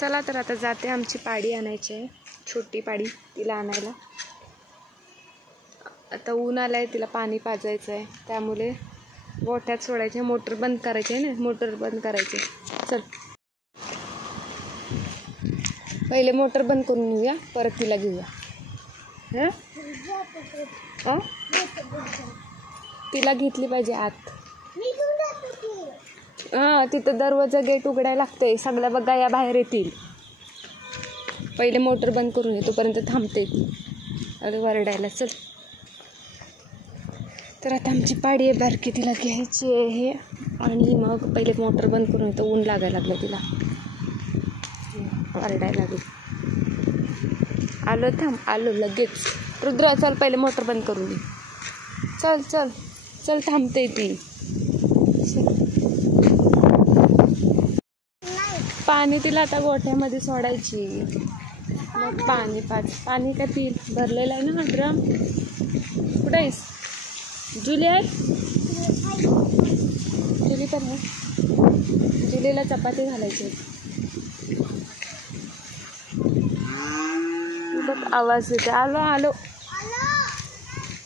चला तर आता जाते, आमची पाडी आणायची आहे, छोटी पाडी तिला आणायला. आता ऊन आलं आहे, तिला पाणी पाजायचं आहे, त्यामुळे गोठ्यात सोडायचे. मोटर बंद करायची आहे ना, मोटर बंद करायची. चल पहिले मोटर बंद करून घेऊया, परत तिला घेऊया. हां तिला घेतली पाहिजे आत. हां तिथं दरवाजा गेट उघडायला लागतंय, सगळ्या बघा या बाहेर येतील. पहिले मोटर बंद करून घे, तोपर्यंत थांबते ती अरे वरडायला. चल तर आता आमची पाडी आहे बारकी, तिला घ्यायची आहे आणि मग पहिले मोटर बंद करून येतो. ऊन लागायला लागलं तिला, वरडायला लागली. आलो थांब, आलो लगेच. रुद्र चल पहिले मोटर बंद करून घे. चल चल चल थांबते ती. पाणी तिला आता गोठ्यामध्ये सोडायची, मग पाणी पाणी काय पी भरलेलं आहे ना ड्रम. कुठं आहेस जुली? आहे जुली तर आहे, जुलीला चपाती घालायची. बघ आवाज येते. आलो आलो.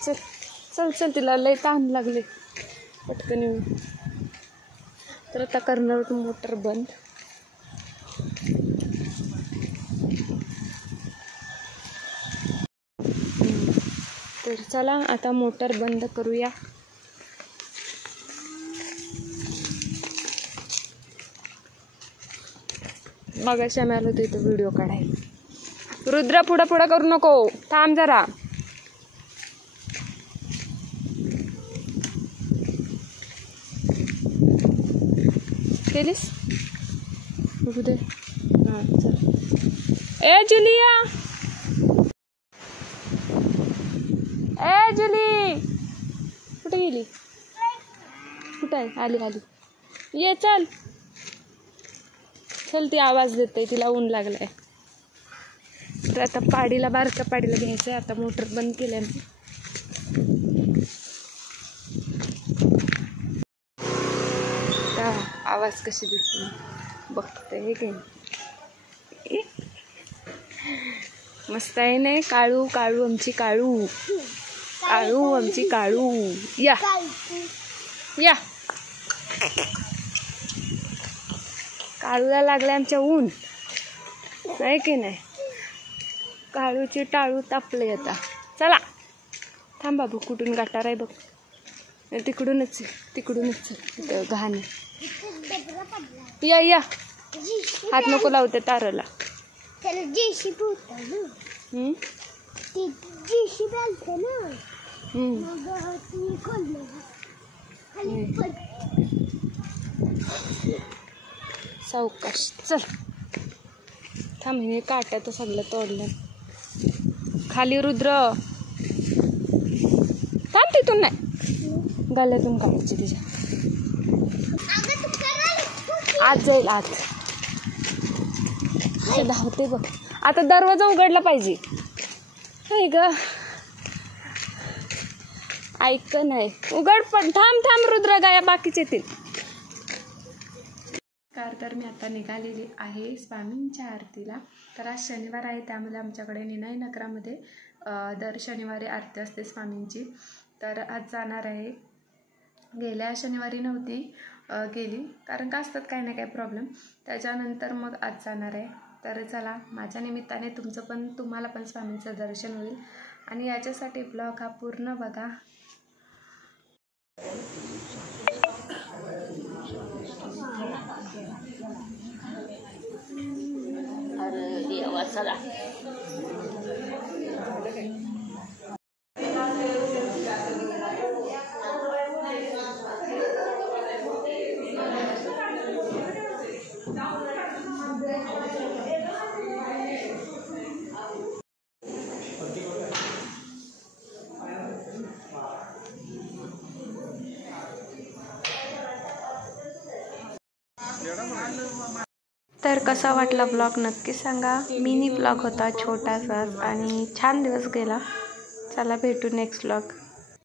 चल चल चल तिला लय तहान लागले, पटकन येऊ. तर आता करणार होतो मोटर बंद. तर चला आता मोटर बंद करूया. मगाशी आम्ही आलो होतो इथं व्हिडिओ काढायला. रुद्र पुढं पुढं करू नको, थांब जरा. केलीस बघू दे. हां चल. ए जुलिया, ए जुली कुठे गेली? कुठं आहे? आली आली, ये चल चल. ती आवाज देते, तिला ऊन लागलाय. तर आता पाडीला, बारक्या पाडीला घ्यायचं आहे. आता मोटर बंद केलं आहे. आवाज कशी दिसते बघते हे की मस्त आहे नाही? काळू काळू आमची काळू, काळू आमची काळू. या या, काळूला लागले आमच्या ऊन, नाही की नाही? काळूची टाळू तापले आता. चला थांब बाबू, कुठून गटार आहे बघ, तिकडूनच तिकडूनच तिथं घाण. या या, हात नको लावते ताराला. सावकाश चल. थांब, हे काट्याचं सगळं तोडलं खाली. रुद्र थांब, तिथून नाही, गळ्यातून काढायची तिच्या. आत जाईल, आत धावते बघ. आता दरवाजा उघडला पाहिजे. नाही ग, ऐक नाही, उघड पण. थांब थांब रुद्र, गाया बाकीचे येतील. तर मी आता निघालेली आहे स्वामींच्या आरतीला. तर आज शनिवार आहे, त्यामुळे आमच्याकडे निनाई नगरामध्ये दर शनिवारी आरती असते स्वामींची. तर आज जाणार आहे. गेल्या शनिवारी नव्हती गेली, कारण का असतात काही ना काही प्रॉब्लेम. त्याच्यानंतर मग आज जाणार आहे. तर चला, माझ्या निमित्ताने तुम्हाला पण स्वामींचं दर्शन होईल. आणि याच्यासाठी ब्लॉग हा पूर्ण बघा. अरे देवा, चला. तर कसा वाटला ब्लॉग नक्की सांगा. मिनी ब्लॉग होता छोटासा आणि छान दिवस गेला. चला भेटू नेक्स्ट ब्लॉग.